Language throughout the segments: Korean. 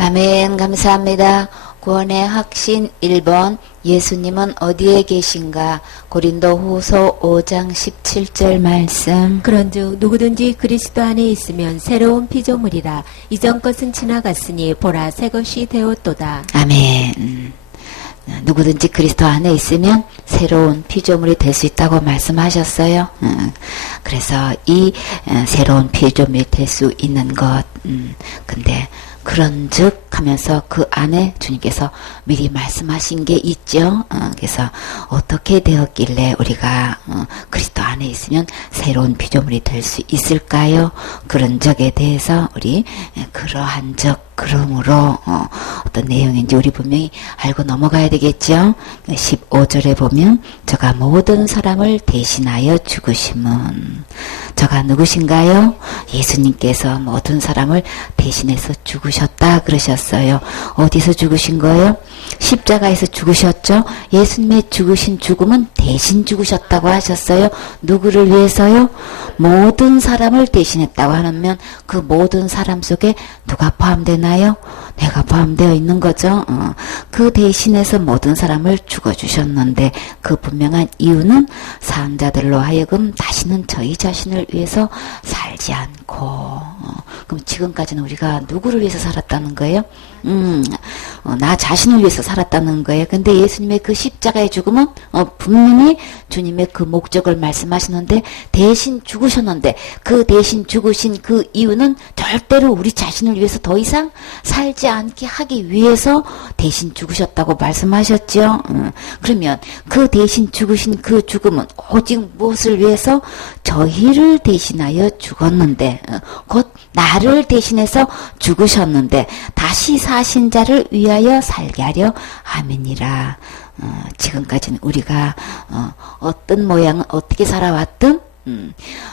아멘. 감사합니다. 구원의 확신 1번 예수님은 어디에 계신가? 고린도후서 5장 17절 말씀. 그런즉 누구든지 그리스도 안에 있으면 새로운 피조물이라. 이전 것은 지나갔으니 보라 새 것이 되었도다. 아멘. 누구든지 그리스도 안에 있으면 새로운 피조물이 될 수 있다고 말씀하셨어요. 그래서 이 새로운 피조물이 될 수 있는 것. 근데 그런즉 하면서 그 안에 주님께서 미리 말씀하신 게 있죠. 그래서 어떻게 되었길래 우리가 그리스도 안에 있으면 새로운 피조물이 될 수 있을까요? 그런 적에 대해서 우리 그러한 적, 그러므로 어떤 내용인지 우리 분명히 알고 넘어가야 되겠죠. 15절에 보면 저가 모든 사람을 대신하여 죽으심은, 저가 누구신가요? 예수님께서 모든 사람을 대신해서 죽으셨다 그러셨어요. 어디서 죽으신 거예요? 십자가에서 죽으셨죠. 예수님의 죽으신 죽음은 대신 죽으셨다고 하셨어요. 누구를 위해서요? 모든 사람을 대신했다고 하면 그 모든 사람 속에 누가 포함되나요? 내가 포함되어 있는 거죠. 그 대신해서 모든 사람을 죽어주셨는데 그 분명한 이유는 사람자들로 하여금 다시는 저희 자신을 위해서 살지 않고, 그럼 지금까지는 우리가 누구를 위해서 살았다는 거예요? 나 자신을 위해서 살았다는 거예요. 근데 예수님의 그 십자가의 죽음은 분명히 주님의 그 목적을 말씀하시는데 대신 죽으셨는데, 그 대신 죽으신 그 이유는 절대로 우리 자신을 위해서 더 이상 살지 않게 하기 위해서 대신 죽으셨다고 말씀하셨죠. 그러면 그 대신 죽으신 그 죽음은 오직 무엇을 위해서? 저희를 대신하여 죽었는데, 곧 나를 대신해서 죽으셨는데 다시 사신 자를 위하여 살게 하려 함이니라. 지금까지는 우리가 어떤 모양은 어떻게 살아왔든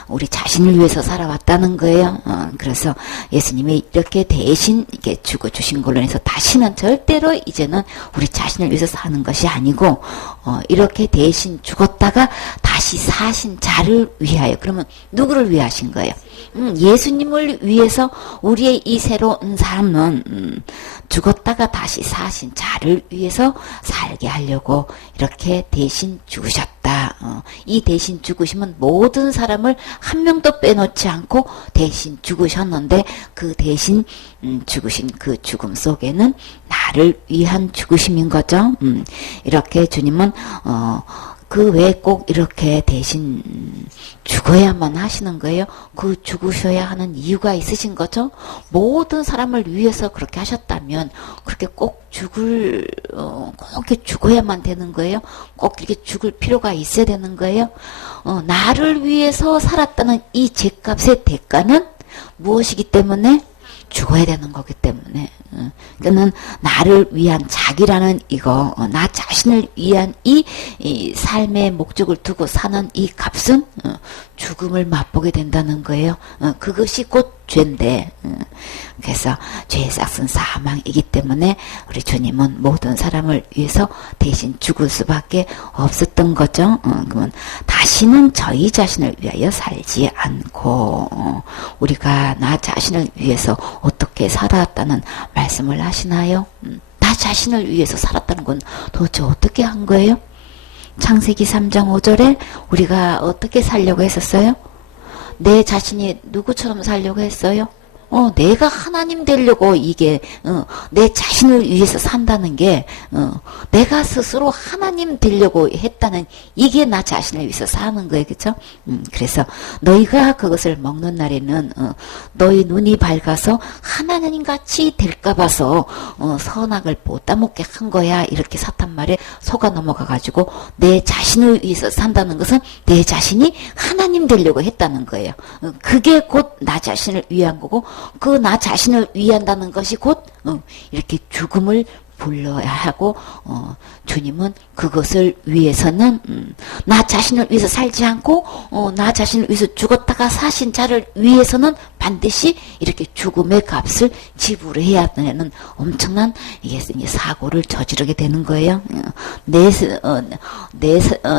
우리 자신을 위해서 살아왔다는 거예요. 그래서 예수님이 이렇게 대신 이렇게 죽어주신 걸로 해서 다시는 절대로 이제는 우리 자신을 위해서 사는 것이 아니고, 이렇게 대신 죽었다가 다시 사신 자를 위하여. 그러면 누구를 위하신 거예요? 예수님을 위해서 우리의 이 새로운 삶은 죽었다가 다시 사신 자를 위해서 살게 하려고 이렇게 대신 죽으셨다. 이 대신 죽으심은 모든 사람을 한 명도 빼놓지 않고 대신 죽으셨는데, 그 대신 죽으신 그 죽음 속에는 나를 위한 죽으심인 거죠. 이렇게 주님은 그 왜 꼭 이렇게 대신 죽어야만 하시는 거예요? 그 죽으셔야 하는 이유가 있으신 거죠? 모든 사람을 위해서 그렇게 하셨다면 그렇게 꼭 이렇게 죽어야만 되는 거예요? 꼭 이렇게 죽을 필요가 있어야 되는 거예요? 나를 위해서 살았다는 이 죄값의 대가는 무엇이기 때문에? 죽어야 되는 거기 때문에. 그러니까는 나를 위한 자기라는 이거, 나 자신을 위한 이 삶의 목적을 두고 사는 이 값은 죽음을 맛보게 된다는 거예요. 그것이 곧 죄인데, 그래서 죄의 싹은 사망이기 때문에 우리 주님은 모든 사람을 위해서 대신 죽을 수밖에 없었던 거죠. 그러면 다시는 저희 자신을 위하여 살지 않고, 우리가 나 자신을 위해서 어떻게 살아왔다는 말씀을 하시나요? 나 자신을 위해서 살았다는 건 도대체 어떻게 한 거예요? 창세기 3장 5절에 우리가 어떻게 살려고 했었어요? 내 자신이 누구처럼 살려고 했어요? 내가 하나님 되려고 이게 내 자신을 위해서 산다는 게 내가 스스로 하나님 되려고 했다는, 이게 나 자신을 위해서 사는 거예요. 그렇죠? 그래서 너희가 그것을 먹는 날에는 너희 눈이 밝아서 하나님같이 될까 봐서 선악을 못 따먹게 한 거야. 이렇게 사탄 말에 속아 넘어가가지고 내 자신을 위해서 산다는 것은 내 자신이 하나님 되려고 했다는 거예요. 그게 곧 나 자신을 위한 거고, 그 나 자신을 위한다는 것이 곧 이렇게 죽음을 불러야 하고, 주님은 그것을 위해서는 나 자신을 위해서 살지 않고 나 자신을 위해서 죽었다가 사신 자를 위해서는 반드시 이렇게 죽음의 값을 지불해야 하는 엄청난 이게 사고를 저지르게 되는 거예요. 내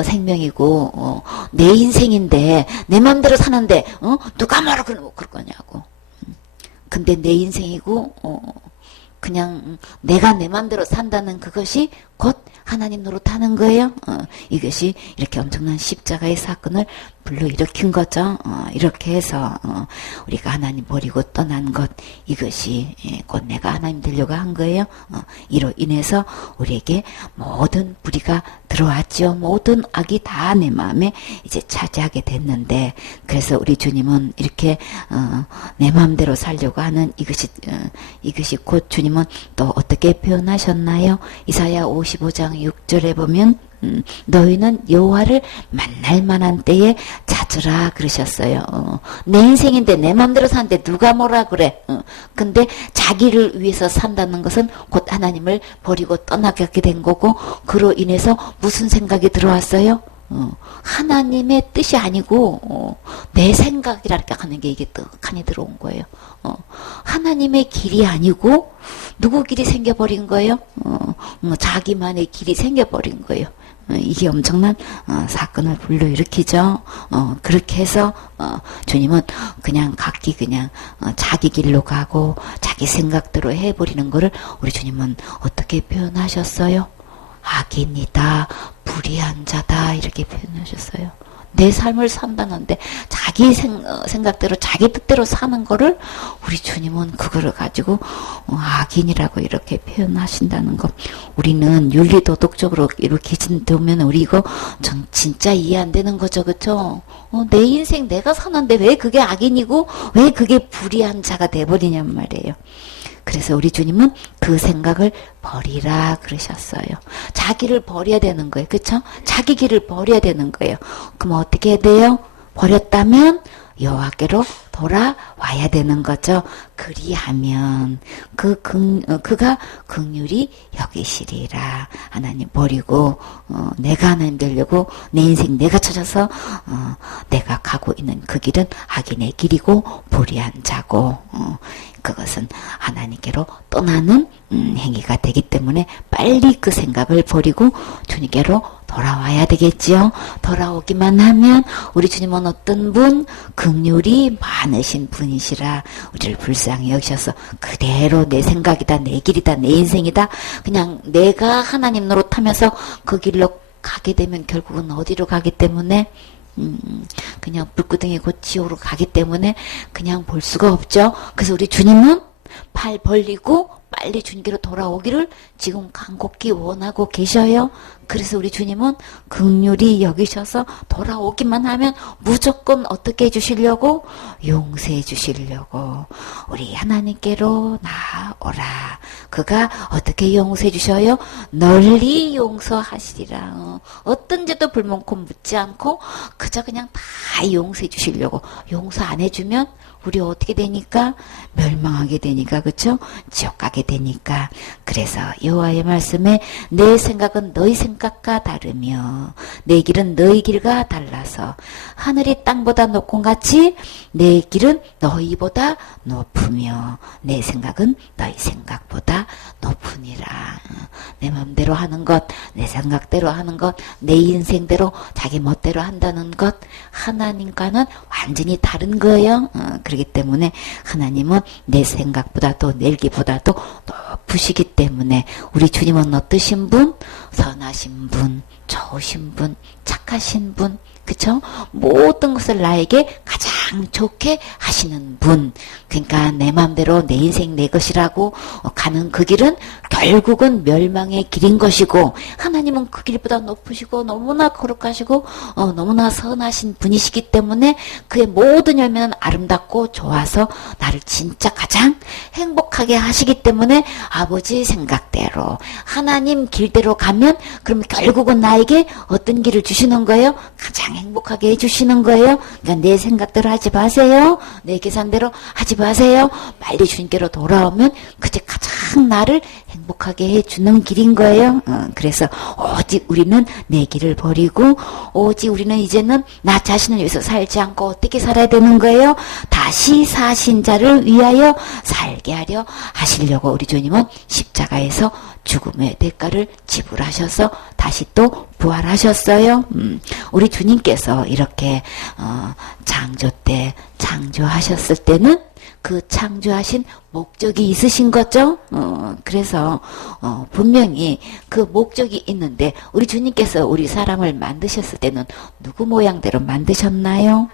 생명이고 내 인생인데 내 마음대로 사는데 누가 뭐라 그럴 거냐고. 근데 내 인생이고 그냥 내가 내 맘대로 산다는 그것이 곧 하나님 노릇하는 거예요. 이것이 이렇게 엄청난 십자가의 사건을 불러일으킨 거죠. 이렇게 해서 우리가 하나님 버리고 떠난 것, 이것이 곧 내가 하나님 되려고 한 거예요. 이로 인해서 우리에게 모든 불의가 들어왔죠. 모든 악이 다 내 마음에 이제 차지하게 됐는데, 그래서 우리 주님은 이렇게 내 마음대로 살려고 하는 이것이 곧 주님은 또 어떻게 표현하셨나요? 이사야 55장 6절에 보면 너희는 여호와를 만날 만한 때에 찾으라 그러셨어요. 내 인생인데 내 맘대로 사는데 누가 뭐라 그래. 근데 자기를 위해서 산다는 것은 곧 하나님을 버리고 떠나게 된 거고, 그로 인해서 무슨 생각이 들어왔어요? 하나님의 뜻이 아니고 내 생각이라고 하는 게 이게 떡하니 들어온 거예요. 하나님의 길이 아니고 누구 길이 생겨버린 거예요? 자기만의 길이 생겨버린 거예요. 이게 엄청난 사건을 불러일으키죠. 그렇게 해서 주님은 그냥 각기 그냥 자기 길로 가고 자기 생각대로 해버리는 거를 우리 주님은 어떻게 표현하셨어요? 악인이다, 불의한 자다, 이렇게 표현하셨어요. 내 삶을 산다는데 자기 생각대로 자기 뜻대로 사는 거를 우리 주님은 그거를 가지고 악인이라고 이렇게 표현하신다는 것. 우리는 윤리도덕적으로 이렇게 보면 우리 이거 전 진짜 이해 안 되는 거죠. 그쵸? 내 인생 내가 사는데 왜 그게 악인이고 왜 그게 불의한 자가 돼버리냔 말이에요. 그래서 우리 주님은 그 생각을 버리라 그러셨어요. 자기를 버려야 되는 거예요. 그쵸? 자기 길을 버려야 되는 거예요. 그럼 어떻게 해야 돼요? 버렸다면 여호와께로 돌아와야 되는 거죠. 그리하면 그가 긍휼히 여기시리라. 하나님 버리고 내가 하나님 되려고 내 인생 내가 찾아서 내가 가고 있는 그 길은 악인의 길이고 불의한 자고 그것은 하나님께로 떠나는 행위가 되기 때문에 빨리 그 생각을 버리고 주님께로 돌아와야 되겠지요. 돌아오기만 하면 우리 주님은 어떤 분? 긍휼이 많으신 분이시라. 우리를 불쌍히 여기셔서 그대로 내 생각이다, 내 길이다, 내 인생이다, 그냥 내가 하나님 노릇하면서 그 길로 가게 되면 결국은 어디로 가기 때문에 그냥 불구덩이 곧 지옥으로 가기 때문에 그냥 볼 수가 없죠. 그래서 우리 주님은 팔 벌리고 빨리 주님께로 돌아오기를 지금 간곡히 원하고 계셔요. 그래서 우리 주님은 긍휼히 여기셔서 돌아오기만 하면 무조건 어떻게 해주시려고? 용서해 주시려고. 우리 하나님께로 나오라. 그가 어떻게 용서해 주셔요? 널리 용서하시리라. 어떤 죄도 불문코 묻지 않고 그저 그냥 다 용서해 주시려고. 용서 안 해주면 우리 어떻게 되니까? 멸망하게 되니까, 그쵸? 지옥 가게 되니까. 그래서 여호와의 말씀에 내 생각은 너희 생각과 다르며 내 길은 너희 길과 달라서 하늘이 땅보다 높고 같이 내 길은 너희보다 높으며 내 생각은 너희 생각보다 높으니라. 내 마음대로 하는 것, 내 생각대로 하는 것, 내 인생대로 자기 멋대로 한다는 것, 하나님과는 완전히 다른 거예요. 그렇기 때문에 하나님은 내 생각보다도 내 길보다도 높으시기 때문에 우리 주님은 어떠신 분? 선하신 분, 좋으신 분, 착하신 분, 그쵸? 모든 것을 나에게 가장 좋게 하시는 분. 그러니까 내 마음대로 내 인생 내 것이라고 가는 그 길은 결국은 멸망의 길인 것이고, 하나님은 그 길보다 높으시고 너무나 거룩하시고 너무나 선하신 분이시기 때문에 그의 모든 열매는 아름답고 좋아서 나를 진짜 가장 행복하게 하시기 때문에 아버지 생각대로 하나님 길대로 가면 그럼 결국은 나에게 어떤 길을 주시는 거예요? 가장 행복하게 해주시는 거예요. 그러니까 내 생각대로 하지 마세요. 내 계산대로 하지 마세요. 빨리 주님께로 돌아오면 그제 가장 나를 행복하게 해주는 길인 거예요. 그래서 오직 우리는 내 길을 버리고 오직 우리는 이제는 나 자신을 위해서 살지 않고 어떻게 살아야 되는 거예요? 다시 사신 자를 위하여 살게 하려 하시려고 우리 주님은 십자가에서 죽음의 대가를 지불하셔서 다시 또 부활하셨어요. 우리 주님께서 이렇게 창조 때 창조하셨을 때는 그 창조하신 목적이 있으신 거죠. 그래서 분명히 그 목적이 있는데 우리 주님께서 우리 사람을 만드셨을 때는 누구 모양대로 만드셨나요?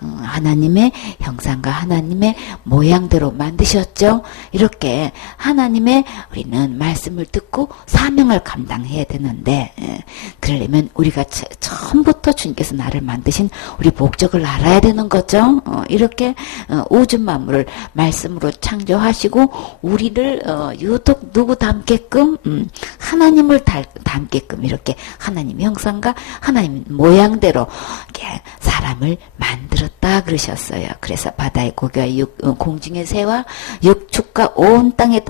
하나님의 형상과 하나님의 모양대로 만드셨죠. 이렇게 하나님의 우리는 말씀을 듣고 사명을 감당해야 되는데 그러려면 우리가 처음부터 주님께서 나를 만드신 우리 목적을 알아야 되는 거죠. 이렇게 우주 만물을 말씀으로 창조하시고 우리를 유독 누구 닮게끔 하나님을 닮게끔 이렇게 하나님 형상과 하나님 모양대로 이렇게 사람을 만들었다 그러셨어요. 그래서 바다의 고기와 공중의 새와 육축과 온 땅과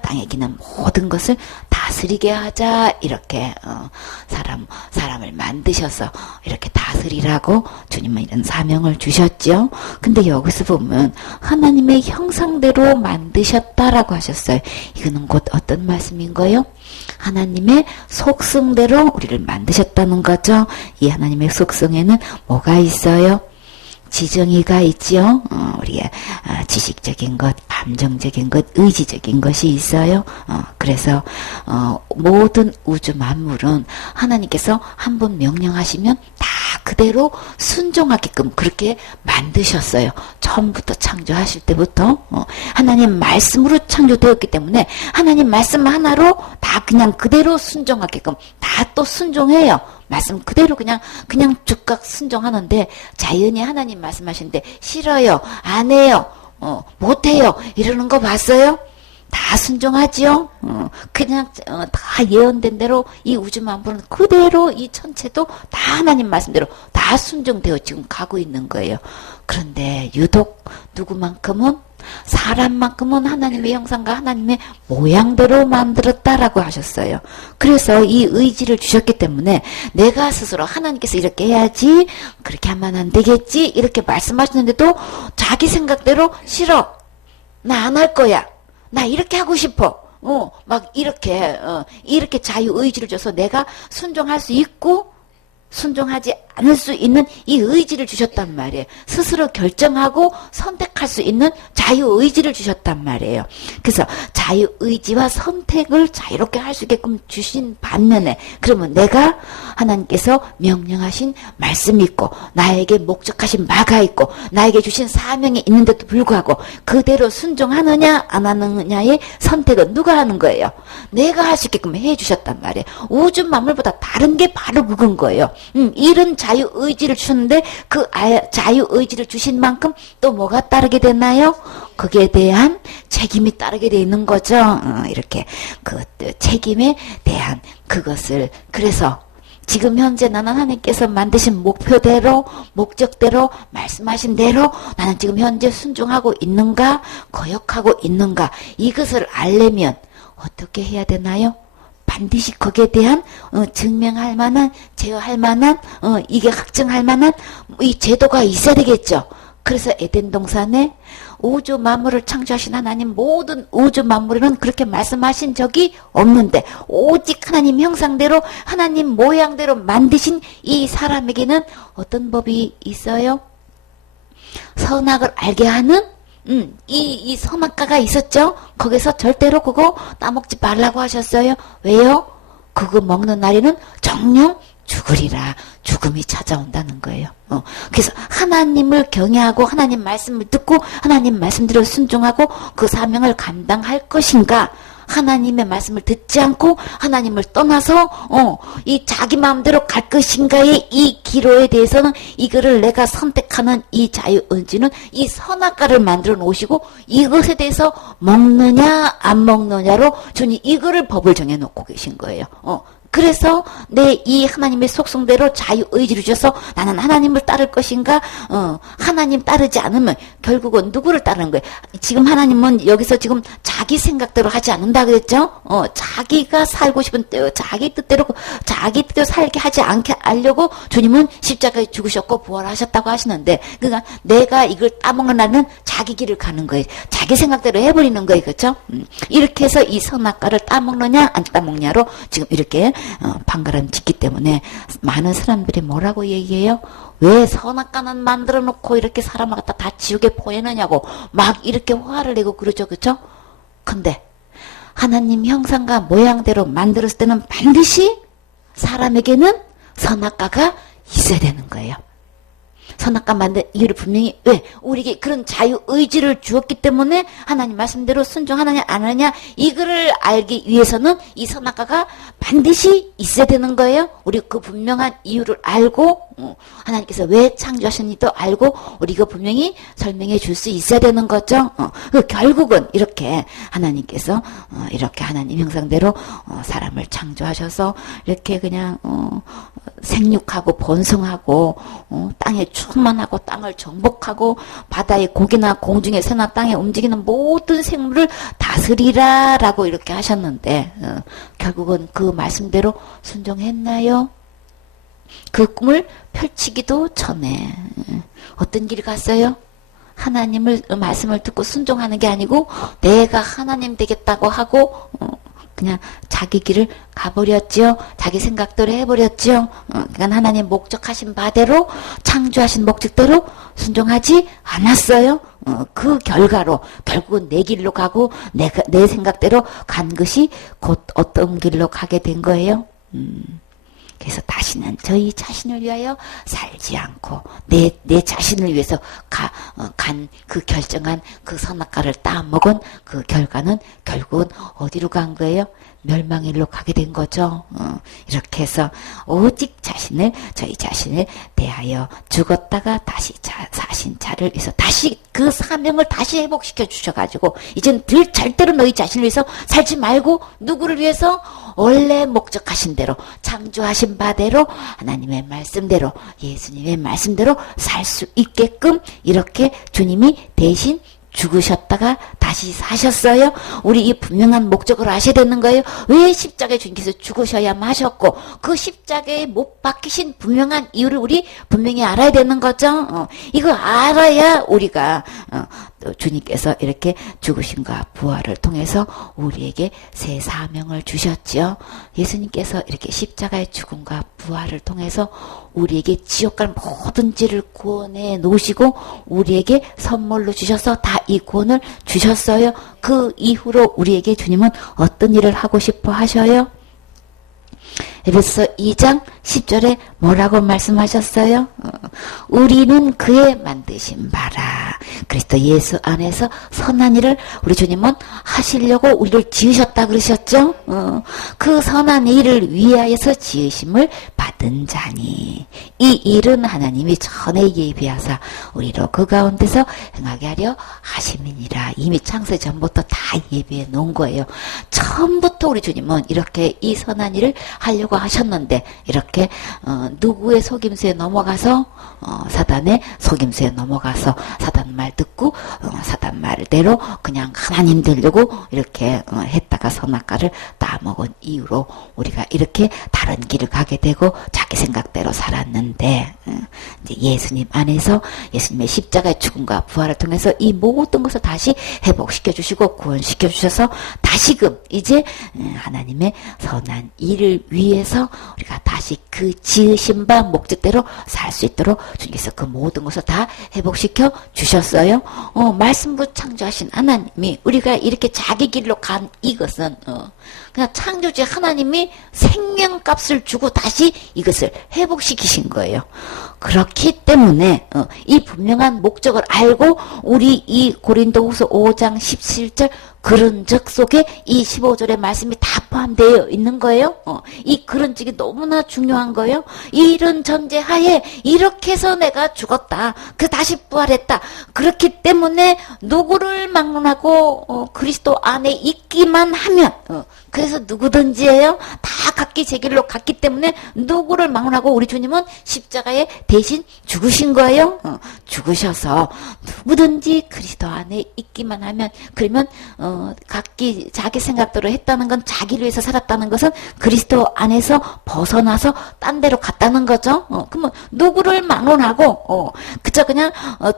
땅에 기는 모든 것을 다스리게 하자 이렇게 사람을 만드셔서 이렇게 다스리라고 주님은 이런 사명을 주셨죠. 근데 여기서 보면 하나님의 형상대로 만드셨다라고 하셨어요. 이거는 곧 어떤 말씀인 거요? 하나님의 속성대로 우리를 만드셨다는 거죠. 이 하나님의 속성에는 뭐가 있어요? 지정의가 있지요. 우리의 지식적인 것, 감정적인 것, 의지적인 것이 있어요. 그래서 모든 우주 만물은 하나님께서 한 번 명령하시면 다 그대로 순종하게끔 그렇게 만드셨어요. 처음부터 창조하실 때부터 하나님 말씀으로 창조되었기 때문에 하나님 말씀 하나로 다 그냥 그대로 순종하게끔 다 또 순종해요. 말씀 그대로 그냥 즉각 순종하는데 자연히 하나님 말씀하시는데 싫어요, 안 해요, 못해요 이러는 거 봤어요? 다 순종하지요. 그냥 다 예언된 대로 이 우주 만물은 그대로 이 천체도 다 하나님 말씀대로 다 순종되어 지금 가고 있는 거예요. 그런데 유독 누구만큼은 사람만큼은 하나님의 형상과 하나님의 모양대로 만들었다라고 하셨어요. 그래서 이 의지를 주셨기 때문에 내가 스스로 하나님께서 이렇게 해야지, 그렇게 하면 안 되겠지 이렇게 말씀하시는데도 자기 생각대로 싫어, 나 안 할 거야, 나 이렇게 하고 싶어, 막 이렇게 자유의지를 줘서 내가 순종할 수 있고 순종하지 않을 수 있는 이 의지를 주셨단 말이에요. 스스로 결정하고 선택할 수 있는 자유의지를 주셨단 말이에요. 그래서 자유의지와 선택을 자유롭게 할 수 있게끔 주신 반면에 그러면 내가 하나님께서 명령하신 말씀이 있고 나에게 목적하신 바가 있고 나에게 주신 사명이 있는데도 불구하고 그대로 순종하느냐 안 하느냐의 선택은 누가 하는 거예요? 내가 할 수 있게끔 해주셨단 말이에요. 우주 만물보다 다른 게 바로 그건 거예요. 이런 자유의지를 주셨는데 그 자유의지를 주신 만큼 또 뭐가 따르게 되나요? 거기에 대한 책임이 따르게 돼 있는 거죠. 이렇게 그 책임에 대한 그것을, 그래서 지금 현재 나는 하나님께서 만드신 목표대로 목적대로 말씀하신 대로 나는 지금 현재 순종하고 있는가 거역하고 있는가 이것을 알려면 어떻게 해야 되나요? 반드시 거기에 대한 증명할 만한, 제어할 만한, 이게 확증할 만한 이 제도가 있어야 되겠죠. 그래서 에덴 동산에 우주 만물을 창조하신 하나님 모든 우주 만물에는 그렇게 말씀하신 적이 없는데 오직 하나님 형상대로 하나님 모양대로 만드신 이 사람에게는 어떤 법이 있어요? 선악을 알게 하는 이 선악과가 있었죠. 거기서 절대로 그거 따먹지 말라고 하셨어요. 왜요? 그거 먹는 날에는 정령 죽으리라. 죽음이 찾아온다는 거예요. 그래서 하나님을 경외하고 하나님 말씀을 듣고 하나님 말씀대로 순종하고 그 사명을 감당할 것인가, 하나님의 말씀을 듣지 않고 하나님을 떠나서 이 자기 마음대로 갈 것인가의 이 기로에 대해서는 이거를 내가 선택하는 이 자유의지는 이 선악과를 만들어 놓으시고 이것에 대해서 먹느냐 안 먹느냐로 주님 이거를 법을 정해 놓고 계신 거예요. 그래서 내 이 하나님의 속성대로 자유의지를 주셔서 나는 하나님을 따를 것인가, 하나님 따르지 않으면 결국은 누구를 따르는 거예요? 지금 하나님은 여기서 지금 자기 생각대로 하지 않는다 그랬죠? 자기가 살고 싶은 대로 자기 뜻대로 살게 하지 않게 하려고 주님은 십자가에 죽으셨고 부활하셨다고 하시는데, 그러니까 내가 이걸 따먹는 날은 자기 길을 가는 거예요. 자기 생각대로 해버리는 거예요. 그렇죠? 이렇게 해서 이 선악과를 따먹느냐 안 따먹냐로 지금 이렇게 판가름 짓기 때문에 많은 사람들이 뭐라고 얘기해요? 왜 선악과는 만들어 놓고 이렇게 사람을 갖다 다 지옥에 보내느냐고 막 이렇게 화를 내고 그러죠. 그죠? 근데 하나님 형상과 모양대로 만들었을 때는 반드시 사람에게는 선악과가 있어야 되는 거예요. 선악과 만든 이유를 분명히 왜? 우리에게 그런 자유의지를 주었기 때문에 하나님 말씀대로 순종하느냐 안 하느냐 이거를 알기 위해서는 이 선악과가 반드시 있어야 되는 거예요. 우리 그 분명한 이유를 알고 하나님께서 왜 창조하셨는지도 알고 우리 이거 분명히 설명해 줄 수 있어야 되는 거죠. 결국은 이렇게 하나님께서 이렇게 하나님 형상대로 사람을 창조하셔서 이렇게 그냥 생육하고 번성하고 땅에 충만하고 땅을 정복하고 바다의 고기나 공중의 새나 땅에 움직이는 모든 생물을 다스리라 라고 이렇게 하셨는데 결국은 그 말씀대로 순종했나요? 그 꿈을 펼치기도 전에 어떤 길 갔어요? 하나님을 말씀을 듣고 순종하는 게 아니고 내가 하나님 되겠다고 하고 그냥 자기 길을 가버렸지요. 자기 생각대로 해버렸지요. 그러니까 하나님 목적하신 바대로 창조하신 목적대로 순종하지 않았어요. 그 결과로 결국은 내 길로 가고 내 생각대로 간 것이 곧 어떤 길로 가게 된 거예요. 그래서 다시는 저희 자신을 위하여 살지 않고 내 자신을 위해서 간 그 결정한 그 선악과를 따먹은 그 결과는 결국은 어디로 간 거예요? 멸망의 일로 가게 된 거죠. 이렇게 해서 오직 저희 자신을 대하여 죽었다가 다시 사신 자를 위해서 다시 그 사명을 다시 회복시켜 주셔가지고 이젠 절대로 너희 자신을 위해서 살지 말고 누구를 위해서 원래 목적하신 대로 창조하신 바대로 하나님의 말씀대로 예수님의 말씀대로 살 수 있게끔 이렇게 주님이 대신 죽으셨다가 다시 사셨어요. 우리 이 분명한 목적을 아셔야 되는 거예요. 왜 십자가에 주님께서 죽으셔야만 하셨고 그 십자가에 못 박히신 분명한 이유를 우리 분명히 알아야 되는 거죠. 이거 알아야 우리가 또 주님께서 이렇게 죽으심과 부활을 통해서 우리에게 새 사명을 주셨지요. 예수님께서 이렇게 십자가의 죽음과 부활을 통해서 우리에게 지옥 갈 모든 죄를 구원해 놓으시고 우리에게 선물로 주셔서 다 이 구원을 주셨어요. 그 이후로 우리에게 주님은 어떤 일을 하고 싶어 하셔요? 에베소 2장 10절에 뭐라고 말씀하셨어요? 우리는 그의 만드신 바라. 그리스도 예수 안에서 선한 일을 우리 주님은 하시려고 우리를 지으셨다 그러셨죠? 그 선한 일을 위하여서 지으심을 받은 자니 이 일은 하나님이 전에 예비하사 우리로 그 가운데서 행하게 하려 하심이니라. 이미 창세 전부터 다 예비해 놓은 거예요. 처음부터 우리 주님은 이렇게 이 선한 일을 하려고 하셨는데 이렇게 누구의 속임수에 넘어가서 사단의 속임수에 넘어가서 사단 말 듣고 사단 말대로 그냥 하나님 되려고 이렇게 했다가 선악과를 따먹은 이유로 우리가 이렇게 다른 길을 가게 되고 자기 생각대로 살았는데 이제 예수님 안에서 예수님의 십자가의 죽음과 부활을 통해서 이 모든 것을 다시 회복시켜 주시고 구원시켜 주셔서 다시금 이제 하나님의 선한 일을 위해서 우리가 다시 그 지으신 바 목적대로 살 수 있도록 주님께서 그 모든 것을 다 회복시켜 주셨어요. 말씀으로 창조하신 하나님이 우리가 이렇게 자기 길로 간 이것은 그냥 창조주 하나님이 생명값을 주고 다시 이것을 회복시키신 거예요. 그렇기 때문에 이 분명한 목적을 알고 우리 이 고린도후서 5장 17절 그런 적 속에 이 15절의 말씀이 다 포함되어 있는 거예요. 이 그런 적이 너무나 중요한 거예요. 이런 전제하에 이렇게 해서 내가 죽었다. 그 다시 부활했다. 그렇기 때문에 누구를 막론하고 그리스도 안에 있기만 하면 그래서 누구든지예요. 다 각기 제 길로 갔기 때문에 누구를 막론하고 우리 주님은 십자가에 대신 죽으신 거예요. 죽으셔서 누구든지 그리스도 안에 있기만 하면 그러면 각기 자기 생각대로 했다는 건 자기를 위해서 살았다는 것은 그리스도 안에서 벗어나서 딴 데로 갔다는 거죠. 그러면 누구를 막론하고 그저 그냥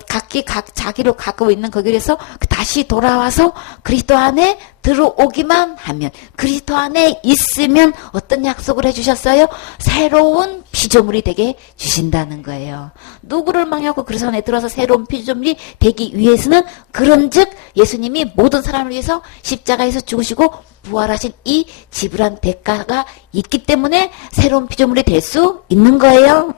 각기 자기로 갖고 있는 거기에서 다시 돌아와서 그리스도 안에 들어오기만 하면, 그리스도 안에 있으면 어떤 약속을 해주셨어요? 새로운 피조물이 되게 주신다는 거예요. 누구를 망하고 그리스도 안에 들어서 새로운 피조물이 되기 위해서는, 그런즉 예수님이 모든 사람을 위해서 십자가에서 죽으시고 부활하신 이 지불한 대가가 있기 때문에 새로운 피조물이 될 수 있는 거예요.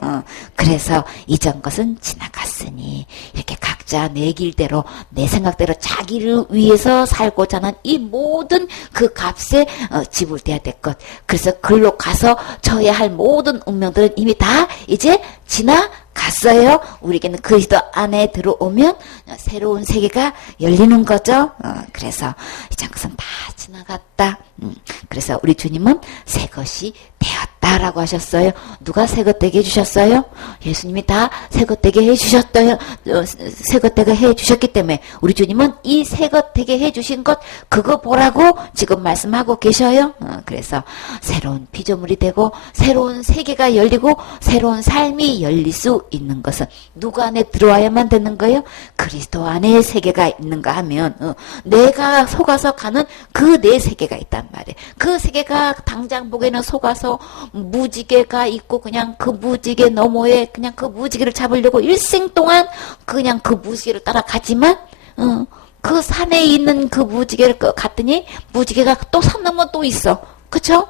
그래서 이전 것은 지나갔으니, 이렇게 각자 내 길대로 내 생각대로 자기를 위해서 살고자 하는 이 모든 그 값에 지불돼야 될 것, 그래서 글로 가서 져야 할 모든 운명들은 이미 다 이제 지나갔어요. 우리에게는 그리스도 안에 들어오면 새로운 세계가 열리는 거죠. 그래서 이전 것은 다 지나갔다. 그래서 우리 주님은 새 것이 되었다라고 하셨어요. 누가 새 것 되게 해주셨어요? 예수님이 다 새 것 되게 해주셨어요. 새 것 되게 해주셨기 때문에 우리 주님은 이 새 것 되게 해주신 것, 그거 보라고 지금 말씀하고 계셔요. 그래서 새로운 피조물이 되고 새로운 세계가 열리고 새로운 삶이 열릴 수 있는 것은 누구 안에 들어와야만 되는 거예요? 그리스도 안에 세계가 있는가 하면 내가 속아서 가는 그 내 세계가 있단 말이에요. 그 세계가 당장 보기에는 속아서 무지개가 있고 그냥 그 무지개 너머에 그냥 그 무지개를 잡으려고 일생 동안 그냥 그 무지개를 따라가지만 그 산에 있는 그 무지개를 갔더니 무지개가 또 산 넘어 또 있어. 그쵸?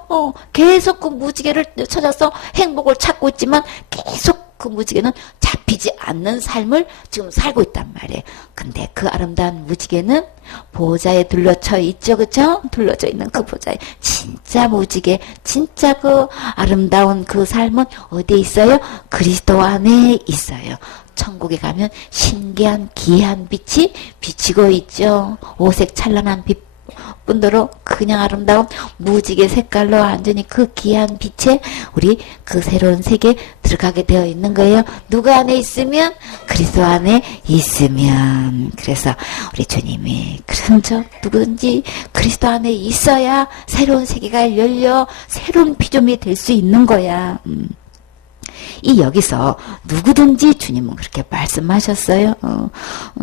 계속 그 무지개를 찾아서 행복을 찾고 있지만 계속 그 무지개는 잡히지 않는 삶을 지금 살고 있단 말이에요. 근데 그 아름다운 무지개는 보좌에 둘러쳐 있죠. 그쵸? 둘러져 있는 그 보좌에 진짜 무지개, 진짜 그 아름다운 그 삶은 어디에 있어요? 그리스도 안에 있어요. 천국에 가면 신기한 귀한 빛이 비치고 있죠. 오색 찬란한 빛 뿐더러 그냥 아름다운 무지개 색깔로 완전히 그 귀한 빛에 우리 그 새로운 세계에 들어가게 되어 있는 거예요. 누가 안에 있으면? 그리스도 안에 있으면. 그래서 우리 주님이 그런저 누구든지 그리스도 안에 있어야 새로운 세계가 열려 새로운 피조물이 될 수 있는 거야. 이 여기서 누구든지 주님은 그렇게 말씀하셨어요.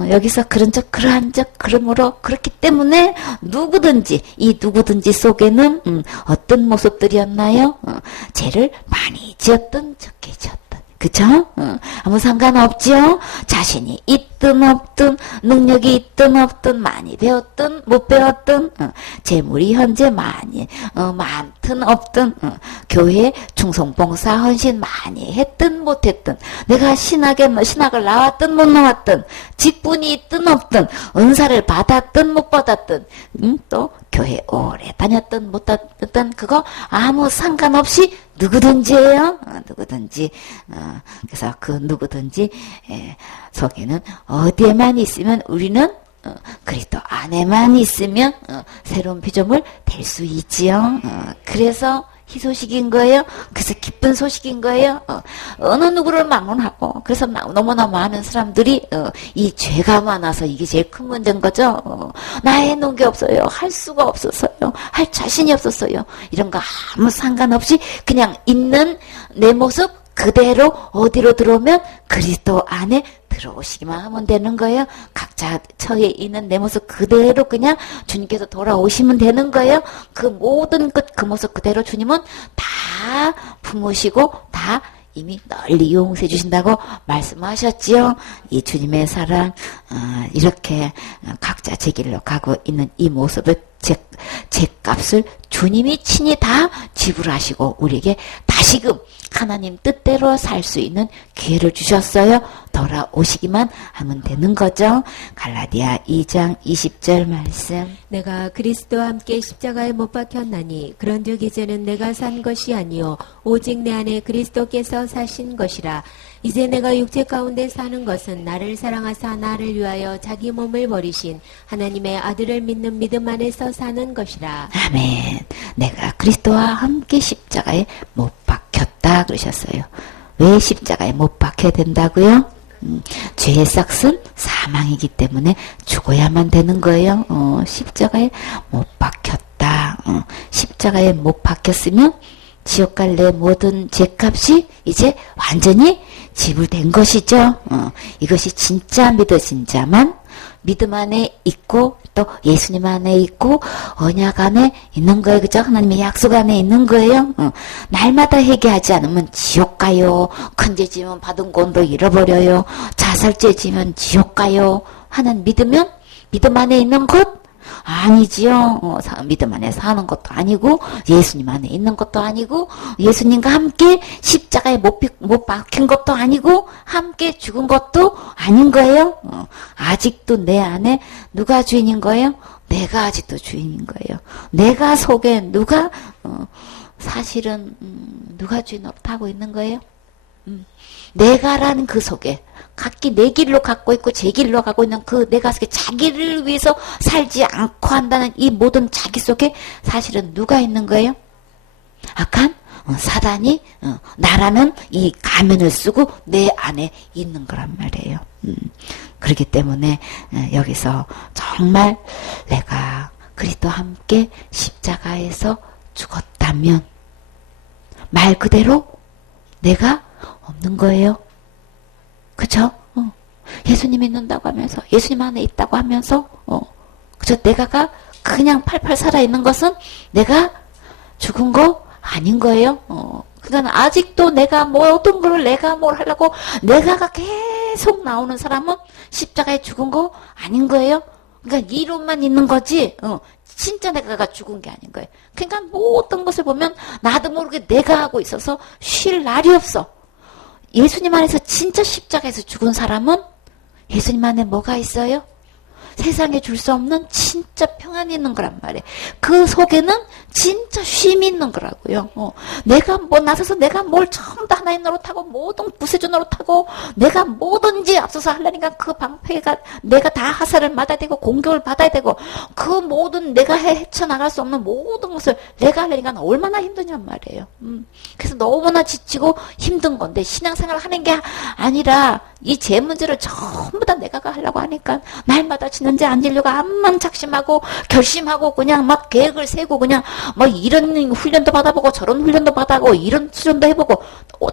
여기서 그런 적 그러한 적 그러므로 그렇기 때문에 누구든지, 이 누구든지 속에는 어떤 모습들이었나요? 죄를 많이 지었든 적게 지었든, 그쵸? 아무 상관없지요. 자신이 있든 없든, 능력이 있든 없든, 많이 배웠든 못 배웠든, 재물이 현재 많든 없든, 교회 충성봉사 헌신 많이 했든 못했든, 내가 신학을 나왔든 못 나왔든, 직분이 있든 없든, 은사를 받았든 못 받았든, 또 교회 오래 다녔든 못 다녔든, 그거 아무 상관없이 누구든지예요. 누구든지. 그래서 그 누구든지 속에는 어디에만 있으면 우리는 그리스도 안에만 있으면 새로운 피조물 될 수 있지요. 그래서 희소식인 거예요. 그래서 기쁜 소식인 거예요. 어느 누구를 막론하고, 그래서 너무나 많은 사람들이 이 죄가 많아서 이게 제일 큰 문제인 거죠. 나 해놓은 게 없어요. 할 수가 없었어요. 할 자신이 없었어요. 이런 거 아무 상관없이 그냥 있는 내 모습 그대로 어디로 들어오면 그리스도 안에 들어오시기만 하면 되는 거예요. 각자 처해 있는 내 모습 그대로 그냥 주님께서 돌아오시면 되는 거예요. 그 모든 것, 그 모습 그대로 주님은 다 품으시고 다 이미 널리 용서해 주신다고 말씀하셨지요. 이 주님의 사랑, 이렇게 각자 제 길로 가고 있는 이 모습을 제 값을 주님이 친히 다 지불하시고 우리에게 다시금 하나님 뜻대로 살 수 있는 기회를 주셨어요. 돌아오시기만 하면 되는 거죠. 갈라디아 2장 20절 말씀. 내가 그리스도와 함께 십자가에 못 박혔나니 그런즉 이제는 내가 산 것이 아니요 오직 내 안에 그리스도께서 사신 것이라. 이제 내가 육체 가운데 사는 것은 나를 사랑하사 나를 위하여 자기 몸을 버리신 하나님의 아들을 믿는 믿음 안에서 사는 것이라. 아멘. 내가 그리스도와 함께 십자가에 못 박혔다 그러셨어요. 왜 십자가에 못 박혀야 된다고요? 죄의 삭은 사망이기 때문에 죽어야만 되는 거예요. 십자가에 못 박혔다. 십자가에 못 박혔으면 지옥 갈 내 모든 죄값이 이제 완전히 지불된 것이죠. 이것이 진짜 믿으신 자만 믿음 안에 있고 또 예수님 안에 있고 언약 안에 있는 거예요. 그죠? 하나님의 약속 안에 있는 거예요. 날마다 회개하지 않으면 지옥 가요. 큰 죄 지면 받은 권도 잃어버려요. 자살죄 지면 지옥 가요. 하는 믿으면 믿음 안에 있는 것 아니지요. 믿음 안에 사는 것도 아니고 예수님 안에 있는 것도 아니고 예수님과 함께 십자가에 못 박힌 것도 아니고 함께 죽은 것도 아닌 거예요. 아직도 내 안에 누가 주인인 거예요? 내가 아직도 주인인 거예요. 내가 속에 누가 사실은 누가 주인 없다고 있는 거예요? 내가라는 그 속에 각기 내 길로 갖고 있고 제 길로 가고 있는 그 내가 속에 자기를 위해서 살지 않고 한다는 이 모든 자기 속에 사실은 누가 있는 거예요? 악한 사단이 나라는 이 가면을 쓰고 내 안에 있는 거란 말이에요. 그렇기 때문에 여기서 정말 내가 그리스도와 함께 십자가에서 죽었다면 말 그대로 내가 없는 거예요. 그쵸? 예수님 있는다고 하면서 예수님 안에 있다고 하면서 그쵸? 내가가 그냥 팔팔 살아있는 것은 내가 죽은 거 아닌 거예요. 그러니까 아직도 내가 모든 걸 내가 뭘 하려고 내가가 계속 나오는 사람은 십자가에 죽은 거 아닌 거예요. 그러니까 이론만 있는 거지 진짜 내가가 죽은 게 아닌 거예요. 그러니까 모든 것을 보면 나도 모르게 내가 하고 있어서 쉴 날이 없어. 예수님 안에서 진짜 십자가에서 죽은 사람은 예수님 안에 뭐가 있어요? 세상에 줄 수 없는 진짜 평안이 있는 거란 말이에요. 그 속에는 진짜 쉼이 있는 거라고요. 내가 뭐 나서서 내가 뭘 전부 다 하나님 노릇하고 모든 구세주 노릇하고 내가 뭐든지 앞서서 하려니까 그 방패가 내가 다 하사를 맞아야 되고 공격을 받아야 되고 그 모든 내가 헤쳐나갈 수 없는 모든 것을 내가 하려니까 얼마나 힘드냔 말이에요. 그래서 너무나 지치고 힘든 건데 신앙생활을 하는 게 아니라 이 제 문제를 전부 다 내가 하려고 하니까 날마다 지는지 안 지려고 암만 작심하고 결심하고 그냥 막 계획을 세고 그냥 막 이런 훈련도 받아보고 저런 훈련도 받아보고 이런 수련도 해보고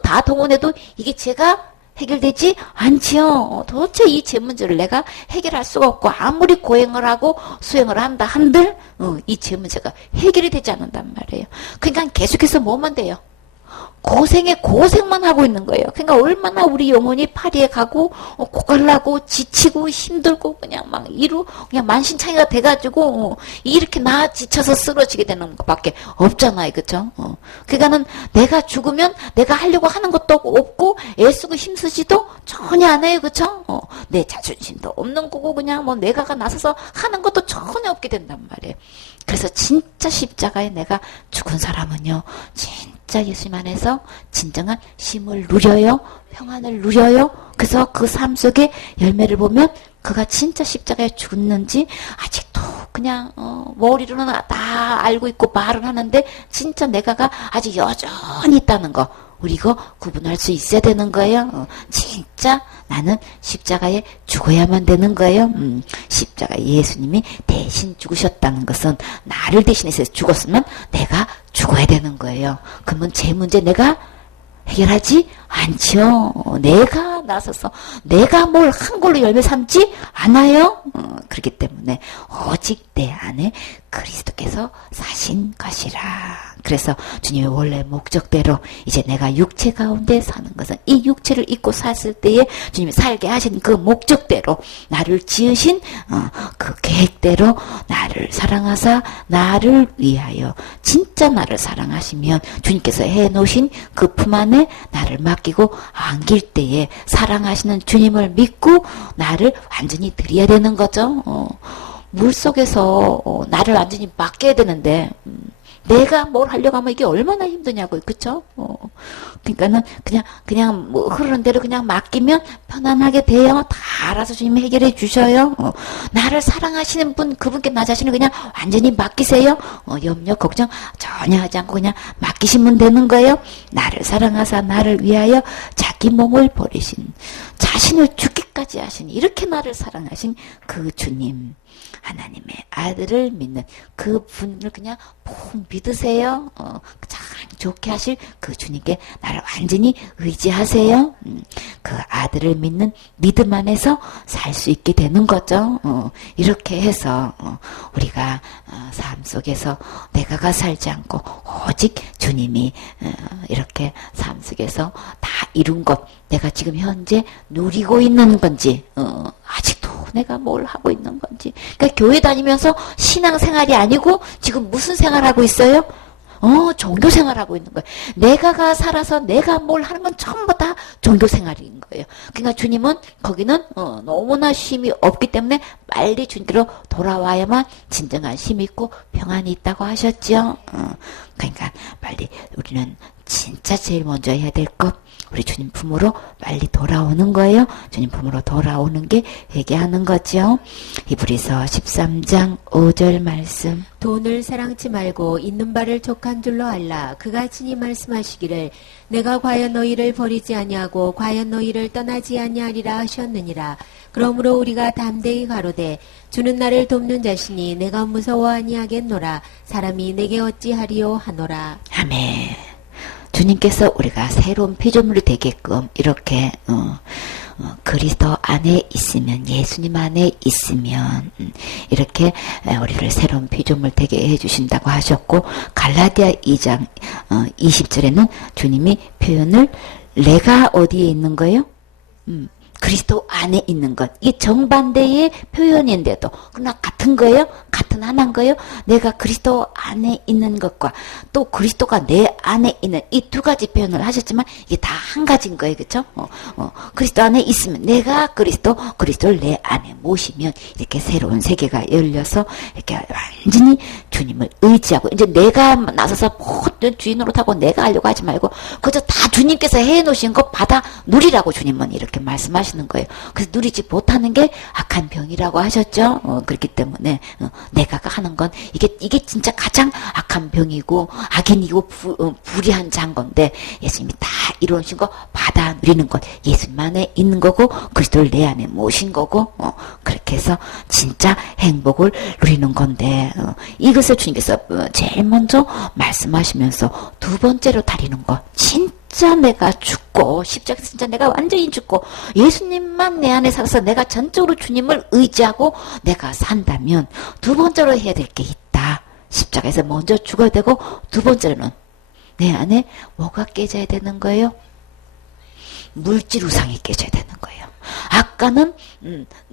다 동원해도 이게 제가 해결되지 않지요. 도대체 이 제 문제를 내가 해결할 수가 없고 아무리 고행을 하고 수행을 한다 한들 이 제 문제가 해결이 되지 않는단 말이에요. 그러니까 계속해서 뭐만 돼요? 고생만 하고 있는 거예요. 그러니까 얼마나 우리 영혼이 파리에 가고 고갈나고 지치고 힘들고 그냥 막 그냥 만신창이가 돼가지고 이렇게 나 지쳐서 쓰러지게 되는 것밖에 없잖아요, 그렇죠? 그러니까는 내가 죽으면 내가 하려고 하는 것도 없고 애쓰고 힘쓰지도 전혀 안 해요, 그렇죠? 내 자존심도 없는 거고 그냥 뭐 내가가 나서서 하는 것도 전혀 없게 된단 말이에요. 그래서 진짜 십자가에 내가 죽은 사람은요, 진짜 예수님 안에서 진정한 쉼을 누려요. 평안을 누려요. 그래서 그 삶 속에 열매를 보면 그가 진짜 십자가에 죽었는지 아직도 그냥 머리로는 다 알고 있고 말을 하는데 진짜 내가가 아직 여전히 있다는 거. 우리 이거 구분할 수 있어야 되는 거예요. 진짜 나는 십자가에 죽어야만 되는 거예요. 십자가 예수님이 대신 죽으셨다는 것은 나를 대신해서 죽었으면 내가 죽어야 되는 거예요. 그러면 제 문제 내가 해결하지 않죠. 내가 나서서 내가 뭘 한 걸로 열매 삼지 않아요. 그렇기 때문에 오직 내 안에 그리스도께서 사신 것이라. 그래서 주님의 원래 목적대로 이제 내가 육체 가운데 사는 것은 이 육체를 입고 샀을 때에 주님이 살게 하신 그 목적대로 나를 지으신 그 계획대로 나를 사랑하사 나를 위하여 진짜 나를 사랑하시면 주님께서 해놓으신 그 품 안에 나를 맡기고 안길 때에 사랑하시는 주님을 믿고 나를 완전히 드려야 되는 거죠. 물속에서 나를 완전히 맡겨야 되는데 내가 뭘 하려고 하면 이게 얼마나 힘드냐고요. 그쵸? 그러니까는 그냥 뭐 흐르는 대로 그냥 맡기면 편안하게 돼요. 다 알아서 주님이 해결해 주셔요. 나를 사랑하시는 분, 그분께 나 자신을 그냥 완전히 맡기세요. 염려, 걱정 전혀 하지 않고 그냥 맡기시면 되는 거예요. 나를 사랑하사 나를 위하여 자기 몸을 버리신, 자신을 죽기까지 하신, 이렇게 나를 사랑하신 그 주님, 하나님의 아들을 믿는 그 분을 그냥 푹 믿으세요. 참 좋게 하실 그 주님께 나를 완전히 의지하세요. 그 아들을 믿는 믿음 안에서 살 수 있게 되는 거죠. 이렇게 해서 우리가 삶 속에서 내가가 살지 않고 오직 주님이 이렇게 삶 속에서 다 이룬 것, 내가 지금 현재 누리고 있는 건지, 아직도 내가 뭘 하고 있는 건지. 그러니까 교회 다니면서 신앙생활이 아니고 지금 무슨 생활하고 있어요? 종교 생활하고 있는 거예요. 내가가 살아서 내가 뭘 하는 건 전부 다 종교 생활인 거예요. 그러니까 주님은 거기는 너무나 쉼이 없기 때문에 빨리 주님께로 돌아와야만 진정한 쉼이 있고 평안이 있다고 하셨죠. 그러니까 빨리 우리는 진짜 제일 먼저 해야 될 것, 우리 주님 품으로 빨리 돌아오는 거예요. 주님 품으로 돌아오는 게 회개하는 거죠. 히브리서 13장 5절 말씀. 돈을 사랑치 말고 있는 바를 족한 줄로 알라. 그가 친히 말씀하시기를 내가 과연 너희를 버리지 아니하고 과연 너희를 떠나지 아니하리라 하셨느니라. 그러므로 우리가 담대히 가로되 주는 나를 돕는 자시니 내가 무서워 아니하겠노라. 사람이 내게 어찌하리요 하노라. 아멘. 주님께서 우리가 새로운 피조물이 되게끔 이렇게 그리스도 안에 있으면, 예수님 안에 있으면 이렇게 우리를 새로운 피조물 되게 해주신다고 하셨고, 갈라디아 2장 20절에는 주님이 표현을 내가 어디에 있는 거예요? 그리스도 안에 있는 것. 이게 정반대의 표현인데도 그러나 같은 거예요? 같은 하나인 거예요? 내가 그리스도 안에 있는 것과 또 그리스도가 내 안에 있는 이 두 가지 표현을 하셨지만 이게 다 한 가지인 거예요. 그렇죠? 그리스도 안에 있으면 내가 그리스도를 내 안에 모시면 이렇게 새로운 세계가 열려서 이렇게 완전히 주님을 의지하고, 이제 내가 나서서 모든 주인으로 타고 내가 하려고 하지 말고 그저 다 주님께서 해놓으신 거 받아 누리라고 주님은 이렇게 말씀하시는 거예요. 그래서 누리지 못하는 게 악한 병이라고 하셨죠. 그렇기 때문에 내가가 하는 건 이게 진짜 가장 악한 병이고 악인이고 불의한 자인 건데, 예수님이 다 이루신 거 받아 누리는 것, 예수님 안에 있는 거고 그리스도를 내 안에 모신 거고, 그렇게 해서 진짜 행복을 누리는 건데, 이것을 주님께서 제일 먼저 말씀하시면서 두 번째로 다리는 거, 진짜 내가 죽고 십자가에서 진짜 내가 완전히 죽고 예수님만 내 안에 살아서 내가 전적으로 주님을 의지하고 내가 산다면 두 번째로 해야 될 게 있다. 십자가에서 먼저 죽어야 되고, 두 번째로는 내 안에 뭐가 깨져야 되는 거예요? 물질 우상이 깨져야 되는 거예요. 아까는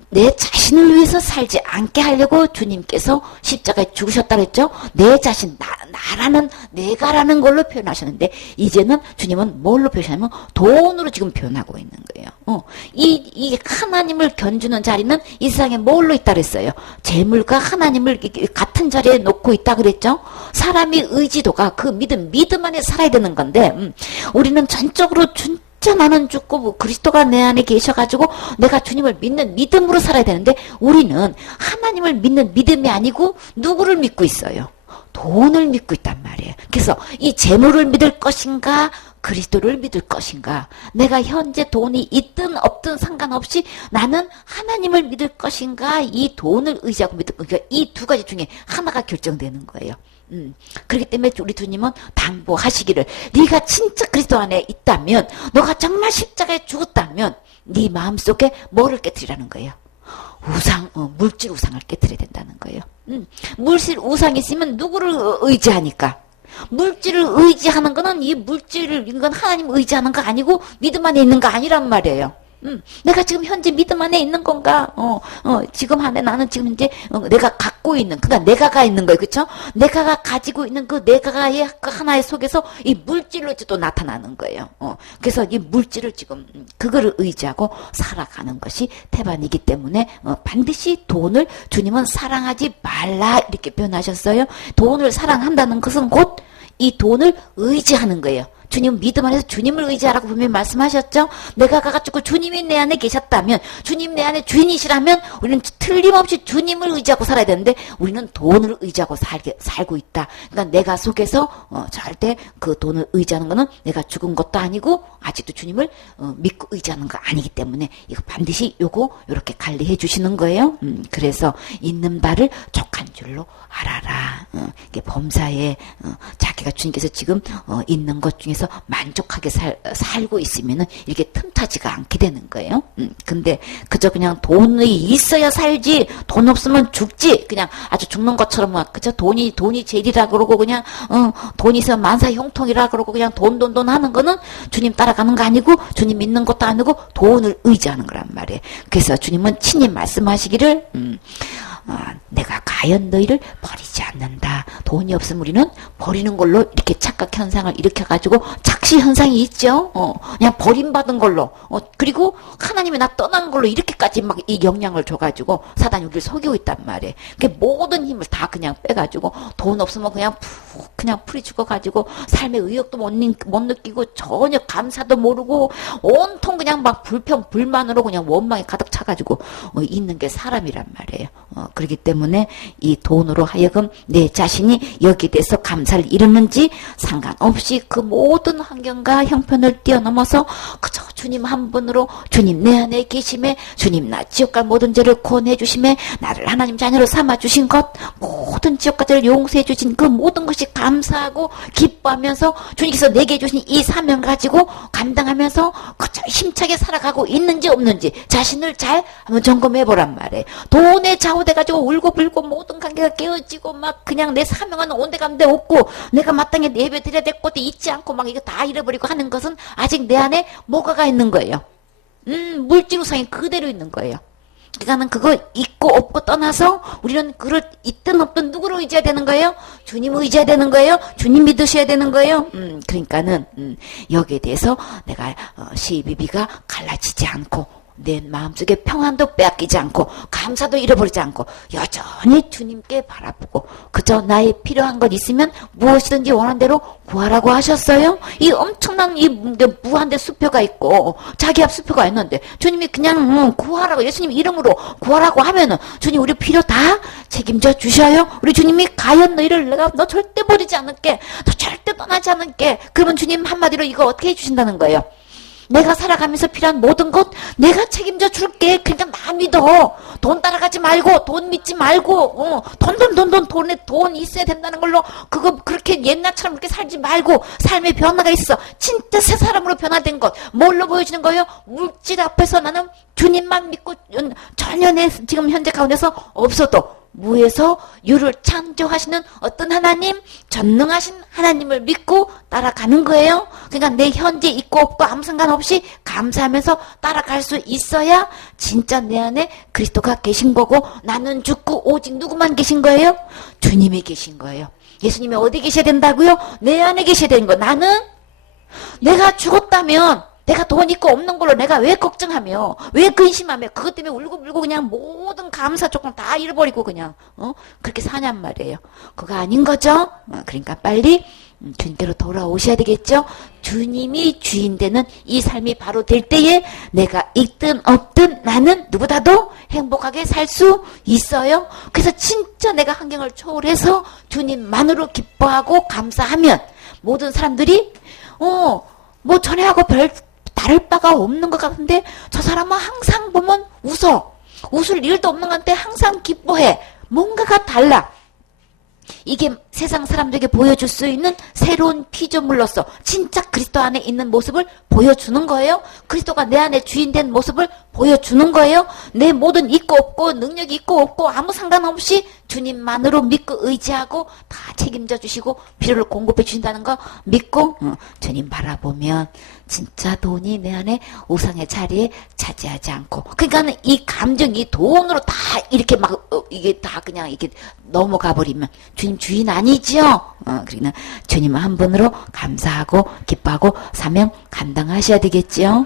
내 자신을 위해서 살지 않게 하려고 주님께서 십자가에 죽으셨다 그랬죠. 내 자신, 나라는, 내가라는 걸로 표현하셨는데, 이제는 주님은 뭘로 표현하냐면 돈으로 지금 표현하고 있는 거예요. 이 하나님을 견주는 자리는 이 세상에 뭘로 있다 그랬어요? 재물과 하나님을 같은 자리에 놓고 있다 그랬죠. 사람의 의지도가 그 믿음 안에 살아야 되는 건데, 우리는 전적으로 진짜 나는 죽고 그리스도가 내 안에 계셔가지고 내가 주님을 믿는 믿음으로 살아야 되는데, 우리는 하나님을 믿는 믿음이 아니고 누구를 믿고 있어요? 돈을 믿고 있단 말이에요. 그래서 이 재물을 믿을 것인가 그리스도를 믿을 것인가, 내가 현재 돈이 있든 없든 상관없이 나는 하나님을 믿을 것인가, 이 돈을 의지하고 믿을 것인가, 이 두 가지 중에 하나가 결정되는 거예요. 그렇기 때문에 우리 주님은 당부하시기를, 네가 진짜 그리스도 안에 있다면, 너가 정말 십자가에 죽었다면 네 마음속에 뭐를 깨뜨리라는 거예요? 물질 우상을 깨뜨려야 된다는 거예요. 물질 우상이 있으면 누구를 의지하니까? 물질을 의지하는 거는 이건 하나님 의지하는 거 아니고 믿음 안에 있는 거 아니란 말이에요. 내가 지금 현재 믿음 안에 있는 건가? 지금 안에 나는 지금 이제 내가 갖고 있는, 그러니까 내가가 있는 거예요. 그쵸? 내가가 가지고 있는 그 내가의 그 하나의 속에서 이 물질로 또 나타나는 거예요. 그래서 이 물질을 지금 그거를 의지하고 살아가는 것이 태반이기 때문에 반드시 돈을 주님은 사랑하지 말라 이렇게 표현하셨어요. 돈을 사랑한다는 것은 곧 이 돈을 의지하는 거예요. 주님 믿음 안에서 주님을 의지하라고 분명히 말씀하셨죠. 내가 가가지고 주님이 내 안에 계셨다면, 주님 내 안에 주인이시라면 우리는 틀림없이 주님을 의지하고 살아야 되는데 우리는 돈을 의지하고 살고 있다. 그러니까 내가 속에서 절대 그 돈을 의지하는 거는 내가 죽은 것도 아니고 아직도 주님을 믿고 의지하는 거 아니기 때문에 이거 반드시 요렇게 관리해 주시는 거예요. 그래서 있는 바를 족한 줄로 알아라. 이게 범사에 자기가 주님께서 지금 있는 것 중에서 만족하게 살고 있으면은 이렇게 틈타지가 않게 되는 거예요. 근데 그저 그냥 돈이 있어야 살지, 돈 없으면 죽지, 그냥 아주 죽는 것처럼 그저 돈이 제일이라 그러고 그냥 돈이 있으면 만사 형통이라 그러고 그냥 돈 하는 거는 주님 따라가는 거 아니고 주님 믿는 것도 아니고 돈을 의지하는 거란 말이에요. 그래서 주님은 친히 말씀하시기를 내가 과연 너희를 버리지 않는다. 돈이 없으면 우리는 버리는 걸로 이렇게 착각 현상을 일으켜가지고 착시 현상이 있죠. 그냥 버림받은 걸로 그리고 하나님이 나 떠난 걸로 이렇게까지 막 이 영향을 줘가지고 사단이 우리를 속이고 있단 말이에요. 그 모든 힘을 다 그냥 빼가지고 돈 없으면 그냥 풀이 죽어가지고 삶의 의욕도 못 느끼고 전혀 감사도 모르고 온통 그냥 막 불만으로 그냥 원망이 가득 차가지고 있는 게 사람이란 말이에요. 그렇기 때문에 이 돈으로 하여금 내 자신이 여기에 대해서 감사를 이루는지 상관없이 그 모든 환경과 형편을 뛰어넘어서 그저 주님 한 분으로 주님 내 안에 계심에 주님 나 지옥갈 모든 죄를 구원해 주심에 나를 하나님 자녀로 삼아 주신 것 모든 지옥갈 죄를 용서해 주신 그 모든 것이 감사하고 기뻐하면서 주님께서 내게 주신 이 사명 가지고 감당하면서 그저 힘차게 살아가고 있는지 없는지 자신을 잘 한번 점검해 보란 말이에요. 돈에 좌우돼가지고 울고불고 모든 관계가 깨어지고 막 그냥 내 사명은 온데간데 없고 내가 마땅히 예배 드려야 될 것도 잊지 않고 막 이거 다 잃어버리고 하는 것은 아직 내 안에 뭐가가 있는 거예요. 물질우상이 그대로 있는 거예요. 그러니까는 그거 있고 없고 떠나서 우리는 그걸 있든 없든 누구를 의지해야 되는 거예요? 주님을 의지해야 되는 거예요? 주님 믿으셔야 되는 거예요? 그러니까는 여기에 대해서 내가 시비비가 갈라지지 않고 내 마음속에 평안도 빼앗기지 않고 감사도 잃어버리지 않고 여전히 주님께 바라보고 그저 나의 필요한 것 있으면 무엇이든지 원하는 대로 구하라고 하셨어요. 이 엄청난 이 무한대 수표가 있고 자기 앞 수표가 있는데 주님이 그냥 구하라고 예수님 이름으로 구하라고 하면은 주님 우리 필요 다 책임져 주셔요. 우리 주님이 과연 너희를 너 절대 버리지 않을게, 너 절대 떠나지 않을게. 그러면 주님 한마디로 이거 어떻게 해주신다는 거예요? 내가 살아가면서 필요한 모든 것 내가 책임져 줄게. 그러니까 나 믿어. 돈 따라가지 말고 돈 믿지 말고 돈에 돈 있어야 된다는 걸로 그거 그렇게 옛날처럼 그렇게 살지 말고 삶의 변화가 있어. 진짜 새 사람으로 변화된 것 뭘로 보여주는 거예요? 물질 앞에서 나는 주님만 믿고 전혀 내 지금 현재 가운데서 없어도 무에서 유를 창조하시는 어떤 하나님, 전능하신 하나님을 믿고 따라가는 거예요. 그러니까 내 현재 있고 없고 아무 상관없이 감사하면서 따라갈 수 있어야 진짜 내 안에 그리스도가 계신 거고 나는 죽고 오직 누구만 계신 거예요? 주님이 계신 거예요. 예수님이 어디 계셔야 된다고요? 내 안에 계셔야 되는 거. 나는 내가 죽었다면 내가 돈 있고 없는 걸로 내가 왜 걱정하며 왜 근심하며 그것 때문에 울고불고 그냥 모든 감사 조건 다 잃어버리고 그냥 그렇게 사냔 말이에요. 그거 아닌 거죠. 그러니까 빨리 주님께로 돌아오셔야 되겠죠. 주님이 주인 되는 이 삶이 바로 될 때에 내가 있든 없든 나는 누구보다도 행복하게 살 수 있어요. 그래서 진짜 내가 환경을 초월해서 주님만으로 기뻐하고 감사하면 모든 사람들이 뭐 전에하고 별 다를 바가 없는 것 같은데 저 사람은 항상 보면 웃을 일도 없는 것 같은데 항상 기뻐해. 뭔가가 달라. 이게 세상 사람들에게 보여줄 수 있는 새로운 피조물로서 진짜 그리스도 안에 있는 모습을 보여주는 거예요. 그리스도가 내 안에 주인된 모습을 보여주는 거예요. 내 모든 있고 없고 능력이 있고 없고 아무 상관없이 주님만으로 믿고 의지하고 다 책임져 주시고 필요를 공급해 주신다는 거 믿고 주님 바라보면 진짜 돈이 내 안에 우상의 자리에 차지하지 않고 그러니까는 이 감정이 돈으로 다 이렇게 막 이게 다 그냥 이렇게 넘어가 버리면 주님 주인 아니죠. 그러니까 주님 한 분으로 감사하고 기뻐하고 사명 감당하셔야 되겠죠.